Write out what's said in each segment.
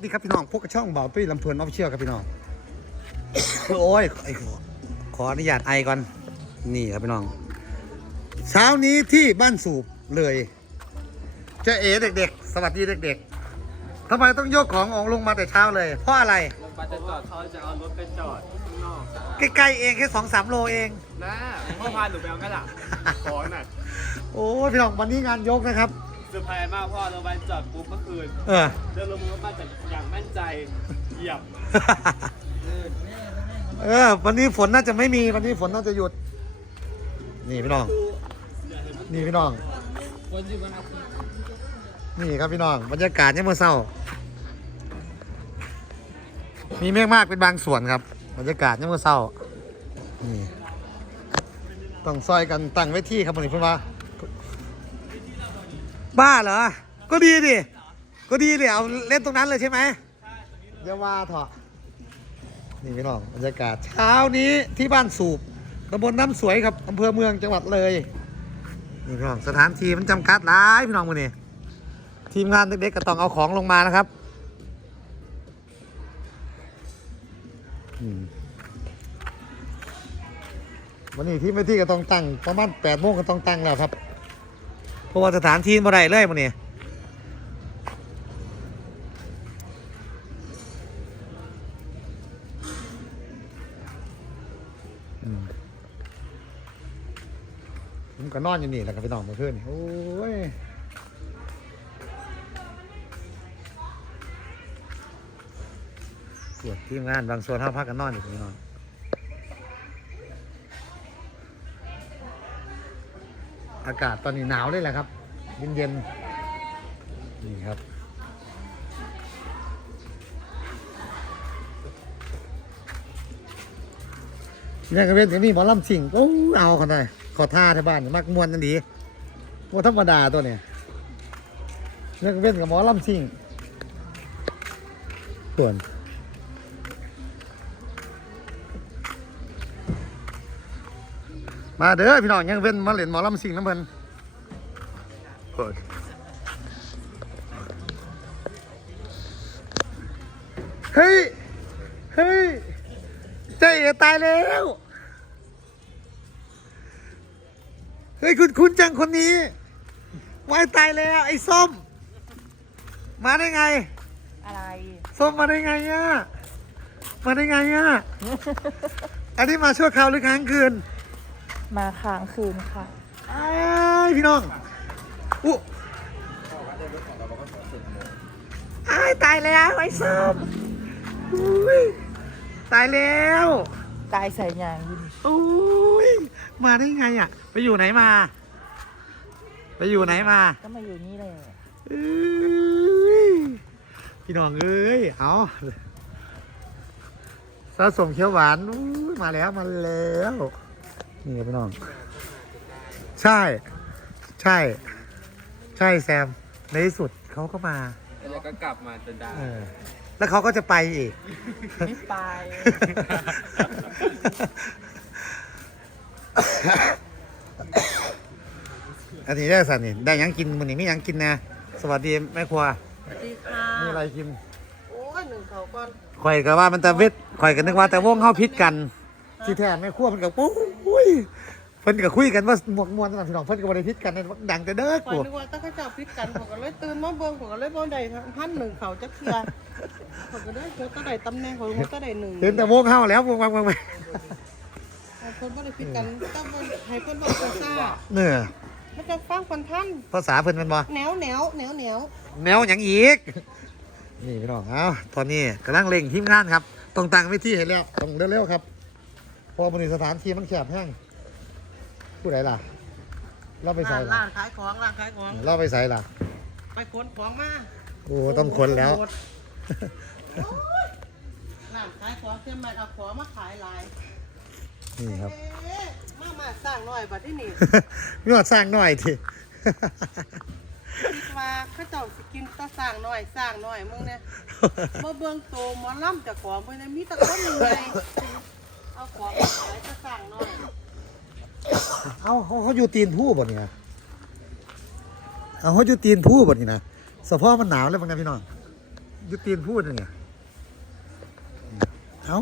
นี่ครับพี่น้องพวกกระช่องเบาตุ้ยลำเพลินออฟเชียลครับพี่น้อง โอ้ยไอ้ขอขออนุญาตไอก่อน นี่ครับพี่น้อง เช้านี้ที่บ้านสูบเลยเจ๊เอ๋เด็ก ๆ สวัสดีเด็ก ๆทำไมต้องยกของออกลงมาแต่เช้าเลย เพราะอะไรลงไปจะจอดเขาจะเอารถไปจอดข้างนอกใกล้ๆเองแค่สองสามโลเองนะพ่อพาหนูไปเอากันล่ะขอหน่อยโอ้ยพี่น้องวันนี้งานยกนะครับ เซอร์ไพรส์มากพ่อลงไปจอดปุ๊บเมื่อคืน เออ เดินลงมือมาจากอย่างมั่นใจเหยียบเออ วันนี้ฝนน่าจะไม่มีวันนี้ฝนน่าจะหยุด นี่พี่น้อง นี่พี่น้องคนอยู่กันอาทิตย์นี่ครับพี่น้องบรรยากาศเนี่ยามมื่อเช้า มีเมฆมากเป็นบางส่วนครับบรรยากาศเนี่ยามมื่อเช้า นี่ต้องซอยกันตั้งไว้ที่ครับวันนี้เพื่อนว่า บ้าเหรอ ก็ดีดิ ก็ดีดิเอาเล่นตรงนั้นเลยใช่ไหมอย่าว่าเถอะนี่พี่น้องบรรยากาศเช้านี้ที่บ้านสูบตำบลน้ำสวยครับอำเภอเมืองจังหวัดเลยนี่พี่น้องสถานที่มันจำกัดหลายพี่น้องมือนี่ทีมงานเด็กๆก็ต้องเอาของลงมานะครับวันนี้ที่ไม่ที่ก็ต้องตั้งประมาณแปดโมงก็ต้องตั้งแล้วครับ ราะว่าสถานที่บ่ได้เลยมันนี่มผมก็นอนอยู่นี่แหละครับพี่น้องเมื่อคืนนี่โอ้ยส่วนทีมงานบางส่วนห้าพักกันนอนอยู่พี่น้อง อากาศตอนนี้หนาวเลยแหละครับ เย็นเย็นๆนี่ครับเนี่ยกระเวนก็มีหมอลำสิงโอ้เอาคนได้ขอท่าที่บ้านมักมวนนั่นดีว่าธรรมดาตัวเนี่ยเนี่ยกระเวนกับหมอลำสิงส่วน มาเด้อพี่น้องยังเว้นมาเล่นหมอลำสิงน้ำเพิ่นเปิดเฮ้ย เฮ้ยเจ๊เอ๋ตายแล้ว เฮ้ย คุณคุณจังคนนี้วายตายแล้ว ไอ้ส้ม มาได้ไง อะไร ส้มมาได้ไงอะ มาได้ไงอะ อันนี้มาชั่วคราวหรือค้างคืน มาค้างคืนค่ะ อ้ายพี่น้องอู้อ้ายตายแล้วไอ้ส้มอุ้ยตายแล้วตายใส่ยางยินโอ้ยมาได้ไงอะ ไปอยู่ไหนมา ไปอยู่ไหนมา ก็มาอยู่นี่เลยเอ้ยพี่น้องเอ้ย เอาสะสมเขียวหวานอุ้ยมาแล้ว มาแล้ว นี่พี่น้อง ใช่ ใช่ ใช่แซม ในที่สุดเขาก็มา แล้วก็กลับมาจนได้เออ แล้วเขาก็จะไปอีก ไม่ไป อันนี้ได้สันนี่ได้หยังกินมันนี่มีหยังกินนะ สวัสดีแม่ครัว สวัสดีค่ะมีอะไรกินโอ้ยหนึ่งเขาก่อนข่อยก็ว่ามันแต่เวทข่อยก็นึกว่าแต่วงเข้าพิษกัน ที่แท้แม่ครัวมันก็ปุ้ยเพิ่นก็คุยกันว่าหมวกมวนสนับพี่น้องเพิ่นก็บ่ได้พิษกันนั่นดังแต่เด้อข่อยกูนึกว่าตั้งแต่เจ้าพิษกันผมก็เลยตื่นมาเบิ่งผมก็เลยบ่ได้พันหนึ่งเขาจักเทื่อผมก็ได้โคตรได้ตำแหน่งของโคตรได้หนึ่งเห็นแต่วงเข้าแล้ววงวงวงไปเพิ่นบ่ได้พิษกันต้องบ่ให้เพิ่นบอกภาษาเนื้อมันจะฟังคนท่านภาษาเพิ่นแมันบ่แนวแนวแนวแนวแนวหยังอีกนี่พี่น้องเอ้าตอนนี้กำลังเร่งทีมงานครับต้องตั้งไว้ที่ให้แล้วต้องเร็วๆครับเพอมันสถานที่มันแคบแห้ง ผู้ใดล่ะ เราไปใส่ร้านล่ะ ร้านขายของร้านขายของ เราไปใส่ล่ะ ไปขนของมาโอ้ต้องคนแล้วร้านขายของเชื่อมันเอาของมาขายหลายนี่ครับ เอ๊ะมามาสร้างหน่อยบัดที่นี่ นวดสร้างหน่อยที คิดว่าเขาเจ้าสิกินแตะสร้างหน่อยสร้างหน่อยมึงเนี่ย บ่เบิ่งโตหมอลำจากของเพิ่นนะมีแตะคนเหนื่อยเอาของมาขายจะสั่งหน่อย เอาเขาเขาอยู่ตีนผู้บ่เนี่ยเอาเขาอยู่ตีนผู้บ่นี่นะสะโพกมันหนาวเลยบางนะพี่น้องยุตีนพูดเนี่ยเอา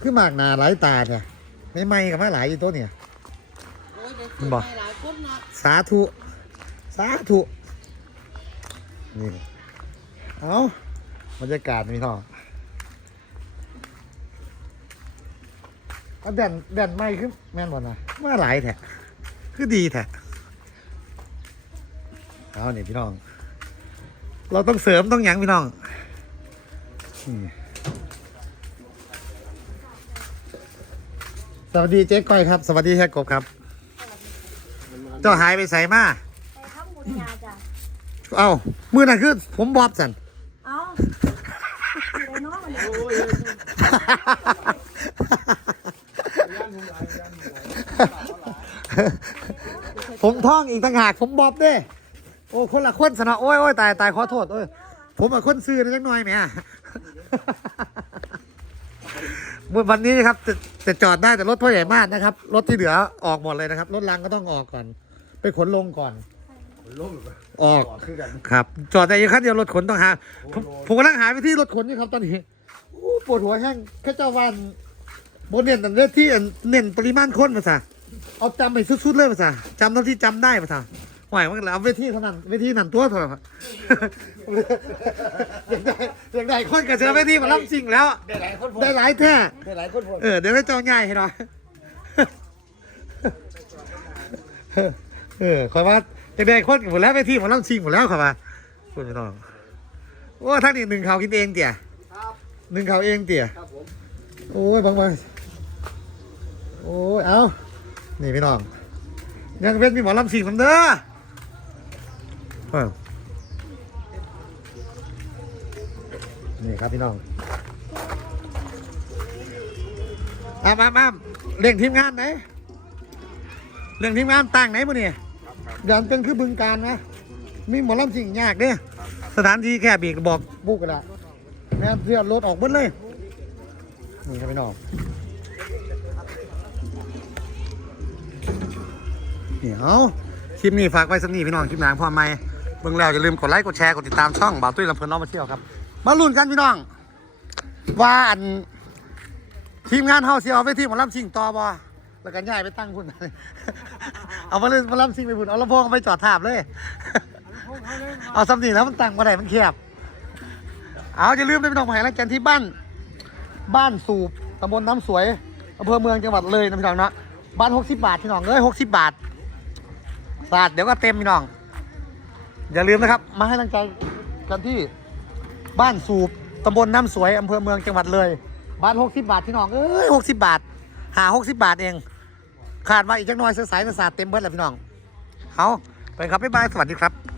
คือหมากหนาหลายตาเนี่ยไม่ไม่กับมาหลายอยู่ตัวเนี่ยโอ้ยได้ซื้อบ่ให้หลายคนเนาะสาธุ สาธุ นี่ เอาบรรยากาศมีท่อ อาแดนแดนไม่ขึ้นแม่นบ่นะมาหลายแท้คือดีแท้เอานี่พี่น้อง เราต้องเสริมต้องหยังพี่น้องนี่สวัสดีเจ๊ก้อยครับ สวัสดีแฮกกบครับ เจ้าหายไปใส่มาไปทำบุญยาจ้ะเอ้ามือนั่นคือผมบอบสันเอ้าอยู่ในน้องมันเนี่ย ผมท่องอีกต่างหากผมบอบเด้ โอ้คนละคนสนะโอ้ยโอ้ยตายตายขอโทษโอ้ยผมอะคนซื้อนะจังหน่อยแหม่วันนี้นะครับจะจะจอดได้แต่รถพ่อใหญ่มากนะครับ รถที่เหลือออกหมดเลยนะครับ รถลังก็ต้องออกก่อน ไปขนลงก่อนออกครับ จอดแต่ยังคันเดียวรถขนต้องหาผมผมกำลังหาไปที่รถขนอยู่ครับตอนนี้โอ้ปวดหัวแห้งแค่เจ้าวัน บนเน้นแต่เรื่องที่เน้นปริมาณคนมาซะเอาจำไปสุดๆเลยมาซะจำเท่าที่จำได้มาซะไหวมันก็แล้วเอาเวทีเท่านั้นเวทีนั่นตัวเท่านั้นอยากได้อยากได้คนกับเจอเวทีมาล่ำจริงแล้ว ได้หลายคนพอได้หลายแท้ได้หลายคนพอเออเดี๋ยวให้เจ้าง่ายให้หน่อยเออขอยว่าจะได้คนหมดแล้วไปที่หมดแล้วชิงหมดแล้วครับว่าพูดไม่ต้องโอ้ท่านอีกหนึ่งเขากินเองเตี่ยหนึ่งเขาเองเตี่ยครับผมโอ้ยบางบาง โอ้ย เอานี่พี่น้อง ยังเป็นมีหมอลำสิงลำเด้อนี่ครับพี่น้องอ้ามอ้ามามเร่งทีมงานไหนเร่งทีมงานตั้งไหนบ่เนี่ยยันเป็นคือบึงการนะ มีหมอลำสิ่งยากเด้สถานที่แค่บีกบอกบุกกระดาแม่เสียรถออกหมดเลยนี่ครับพี่น้อง เดี๋ยวคลิปนี้ฝากไว้สักนี่พี่น้องคลิปหนังพอไหมเบิ่งแล้วอย่าลืมกดไลค์กดแชร์กดติดตามช่องบ่าวตุ้ยลำเพลินน้องมาเที่ยวครับมาลุ้นกันพี่น้อง ว่าอันทีมงานเฮาสิเอาไปที่หมอลำซิ่งต่อบ่แล้วกันย้ายไปตั้งพุ่น เอามาเล่นหมอลำซิ่งไปพุ่นเอาลำโพงไปจอดทาบเลย เอาซ้ำนี่แล้วมันตั้งมาได้มันแคบเอาอย่าลืมนะพี่น้องมาให้รายการที่บ้าน บ้านสูบตำบลน้ำสวยอำเภอเมืองจังหวัดเลยนะพี่น้องเนาะบ้านหกสิบบาทพี่น้องเอ้ยหกสิบบาท ลาดเดี๋ยวก็เต็มพี่น้อง อย่าลืมนะครับ มาให้กำลังใจกันที่บ้านสูบตำบลน้ำสวยอำเภอเมืองจังหวัดเลย บ้านหกสิบบาทพี่น้องเอ้ยหกสิบบาท หาหกสิบบาทเอง ขาดมาอีกจักหน่อยเสื้อสายเสื้อสาดเต็มเบิดแล้วพี่น้องเอาไปครับบ๊ายบายสวัสดีครับ